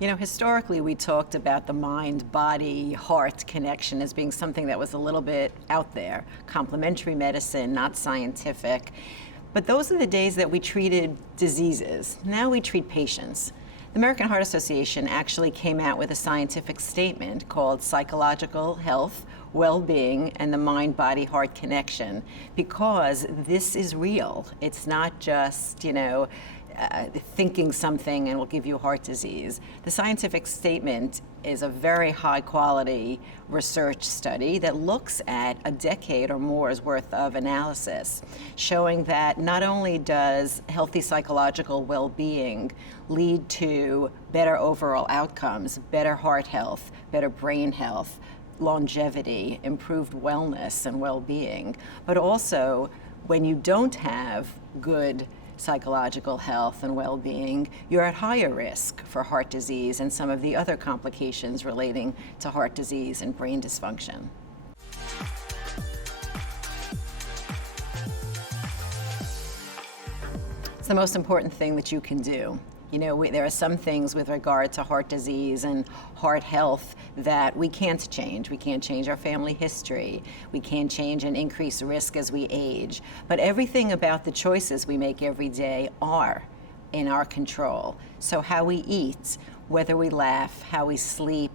Historically, we talked about the mind-body-heart connection as being something that was a little bit out there, complementary medicine, not scientific. But those are the days that we treated diseases. Now we treat patients. The American Heart Association actually came out with a scientific statement called Psychological Health, Wellbeing, and the Mind-Body-Heart Connection, because this is real. It's not just, thinking something and will give you heart disease. The scientific statement is a very high quality research study that looks at a decade or more's worth of analysis, showing that not only does healthy psychological well-being lead to better overall outcomes, better heart health, better brain health, longevity, improved wellness and well-being, but also when you don't have good psychological health and well-being, you're at higher risk for heart disease and some of the other complications relating to heart disease and brain dysfunction. It's the most important thing that you can do. There are some things with regard to heart disease and heart health that we can't change. We can't change our family history. We can't change and increase risk as we age. But everything about the choices we make every day are in our control. So how we eat, whether we laugh, how we sleep,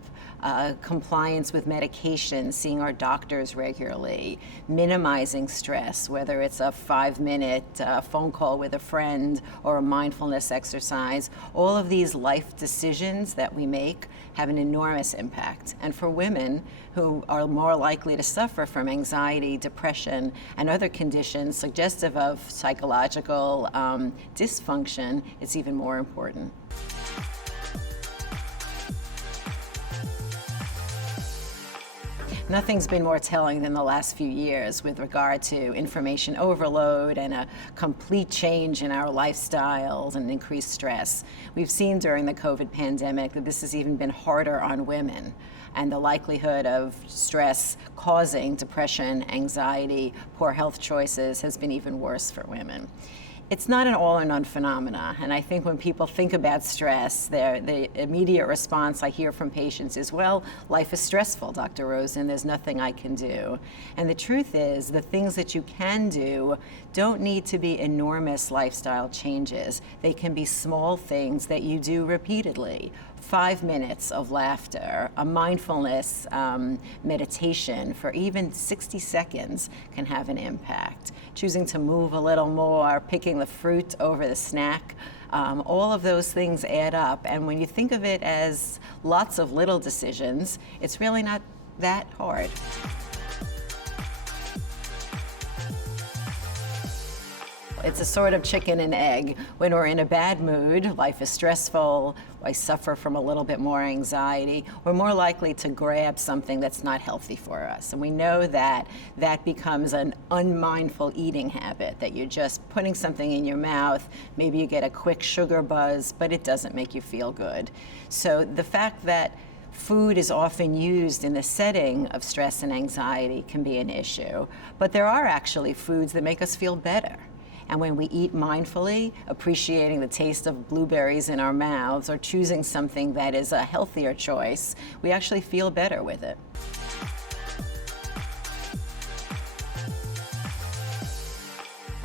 compliance with medication, seeing our doctors regularly, minimizing stress, whether it's a 5-minute phone call with a friend or a mindfulness exercise. All of these life decisions that we make have an enormous impact. And for women who are more likely to suffer from anxiety, depression, and other conditions suggestive of psychological dysfunction, it's even more important. Nothing's been more telling than the last few years with regard to information overload and a complete change in our lifestyles and increased stress. We've seen during the COVID pandemic that this has even been harder on women, and the likelihood of stress causing depression, anxiety, poor health choices has been even worse for women. It's not an all or none phenomena, and I think when people think about stress, the immediate response I hear from patients is, well, life is stressful, Dr. Rosen, there's nothing I can do. And the truth is, the things that you can do don't need to be enormous lifestyle changes. They can be small things that you do repeatedly. 5 minutes of laughter, a mindfulness meditation for even 60 seconds can have an impact. Choosing to move a little more, picking the fruit over the snack, all of those things add up. And when you think of it as lots of little decisions, it's really not that hard. It's a sort of chicken and egg. When we're in a bad mood, life is stressful, I suffer from a little bit more anxiety, we're more likely to grab something that's not healthy for us. And we know that that becomes an unmindful eating habit, that you're just putting something in your mouth, maybe you get a quick sugar buzz, but it doesn't make you feel good. So the fact that food is often used in the setting of stress and anxiety can be an issue, but there are actually foods that make us feel better. And when we eat mindfully, appreciating the taste of blueberries in our mouths or choosing something that is a healthier choice, we actually feel better with it.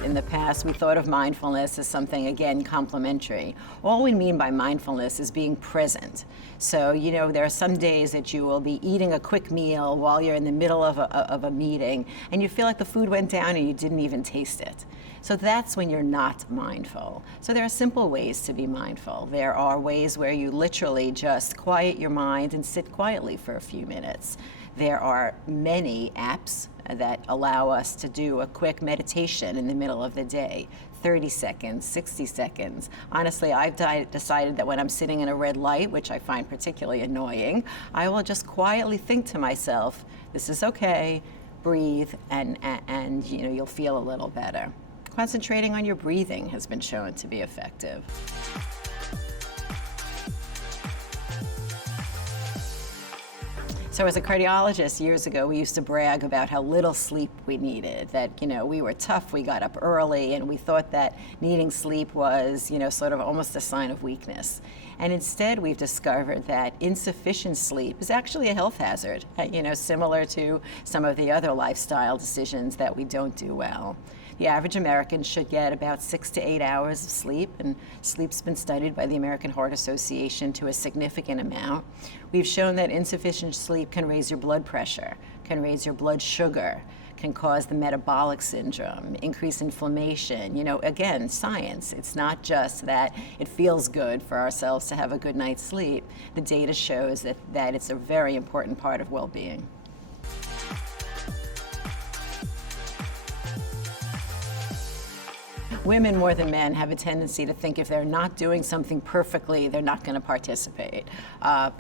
In the past, we thought of mindfulness as something, again, complementary. All we mean by mindfulness is being present. So, there are some days that you will be eating a quick meal while you're in the middle of a meeting, and you feel like the food went down and you didn't even taste it. So that's when you're not mindful. So there are simple ways to be mindful. There are ways where you literally just quiet your mind and sit quietly for a few minutes. There are many apps that allow us to do a quick meditation in the middle of the day, 30 seconds, 60 seconds. Honestly, I've decided that when I'm sitting in a red light, which I find particularly annoying, I will just quietly think to myself, this is okay, breathe, and you'll feel a little better. Concentrating on your breathing has been shown to be effective. So as a cardiologist years ago, we used to brag about how little sleep we needed, that, we were tough, we got up early, and we thought that needing sleep was, sort of almost a sign of weakness. And instead, we've discovered that insufficient sleep is actually a health hazard, similar to some of the other lifestyle decisions that we don't do well. The average American should get about 6 to 8 hours of sleep, and sleep's been studied by the American Heart Association to a significant amount. We've shown that insufficient sleep can raise your blood pressure, can raise your blood sugar, can cause the metabolic syndrome, increase inflammation. Again, science. It's not just that it feels good for ourselves to have a good night's sleep. The data shows that it's a very important part of well-being. Women more than men have a tendency to think if they're not doing something perfectly, they're not going to participate. I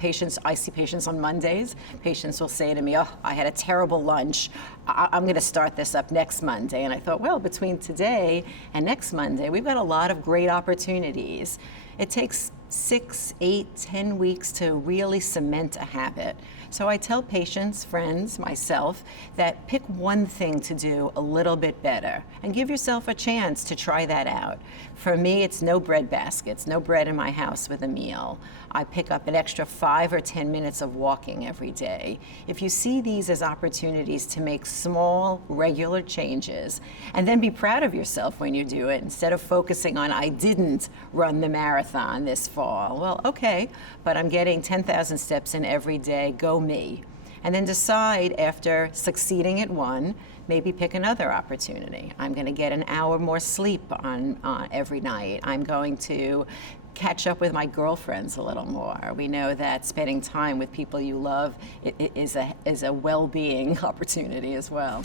see patients on Mondays. Patients will say to me, "Oh, I had a terrible lunch. I'm going to start this up next Monday." And I thought, well, between today and next Monday, we've got a lot of great opportunities. It takes 6, 8, 10 weeks to really cement a habit. So I tell patients, friends, myself, that pick one thing to do a little bit better and give yourself a chance to try that out. For me, it's no bread baskets, no bread in my house with a meal. I pick up an extra 5 or 10 minutes of walking every day. If you see these as opportunities to make small, regular changes, and then be proud of yourself when you do it, instead of focusing on, I didn't run the marathon this fall. Well, okay, but I'm getting 10,000 steps in every day, go me. And then decide after succeeding at one, maybe pick another opportunity. I'm going to get an hour more sleep on every night. I'm going to catch up with my girlfriends a little more. We know that spending time with people you love is a well-being opportunity as well.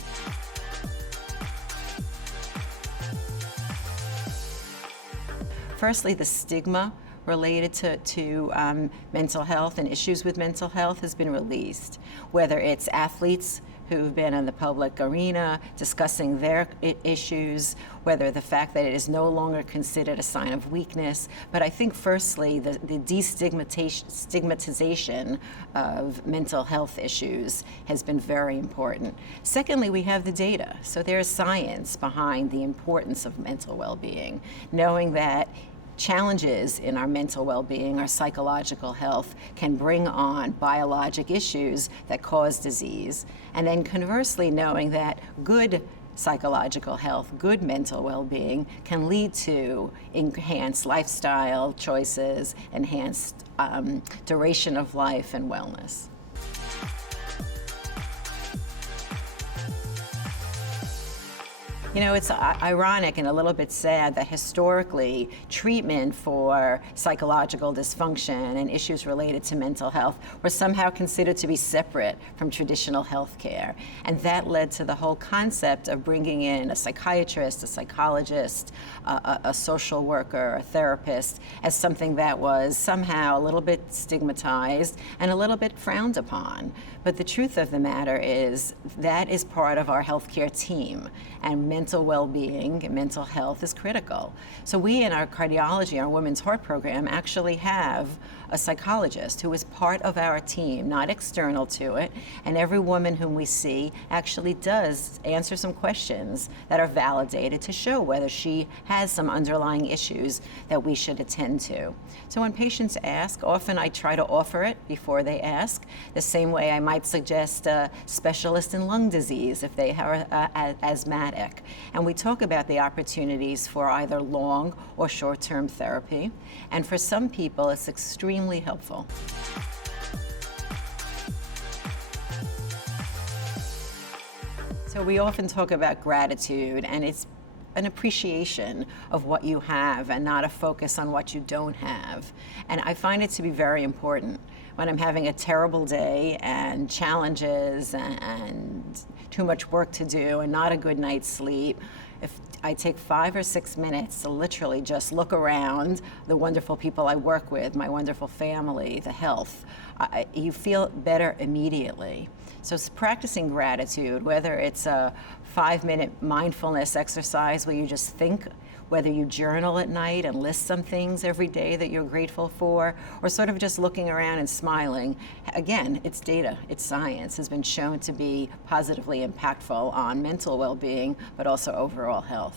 Firstly, the stigma related to mental health and issues with mental health has been released. Whether it's athletes who've been in the public arena discussing their issues, whether the fact that it is no longer considered a sign of weakness. But I think firstly, the destigmatization of mental health issues has been very important. Secondly, we have the data. So there's science behind the importance of mental well-being, knowing that challenges in our mental well-being, our psychological health, can bring on biologic issues that cause disease. And then conversely, knowing that good psychological health, good mental well-being can lead to enhanced lifestyle choices, enhanced duration of life and wellness. It's ironic and a little bit sad that historically treatment for psychological dysfunction and issues related to mental health were somehow considered to be separate from traditional health care. And that led to the whole concept of bringing in a psychiatrist, a psychologist, a social worker, a therapist as something that was somehow a little bit stigmatized and a little bit frowned upon. But the truth of the matter is that is part of our healthcare team, and mental well-being and mental health is critical. So we in our cardiology, our women's heart program, actually have a psychologist who is part of our team, not external to it, and every woman whom we see actually does answer some questions that are validated to show whether she has some underlying issues that we should attend to. So when patients ask, often I try to offer it before they ask, the same way I might suggest a specialist in lung disease if they are asthmatic. And we talk about the opportunities for either long or short-term therapy. And for some people, it's extremely helpful. So we often talk about gratitude, and it's an appreciation of what you have and not a focus on what you don't have. And I find it to be very important when I'm having a terrible day and challenges and too much work to do and not a good night's sleep. If I take 5 or 6 minutes to literally just look around the wonderful people I work with, my wonderful family, the health, you feel better immediately. So practicing gratitude, whether it's a 5-minute mindfulness exercise where you just think whether you journal at night and list some things every day that you're grateful for, or sort of just looking around and smiling. Again, it's data, it's science, has been shown to be positively impactful on mental well-being, but also overall health.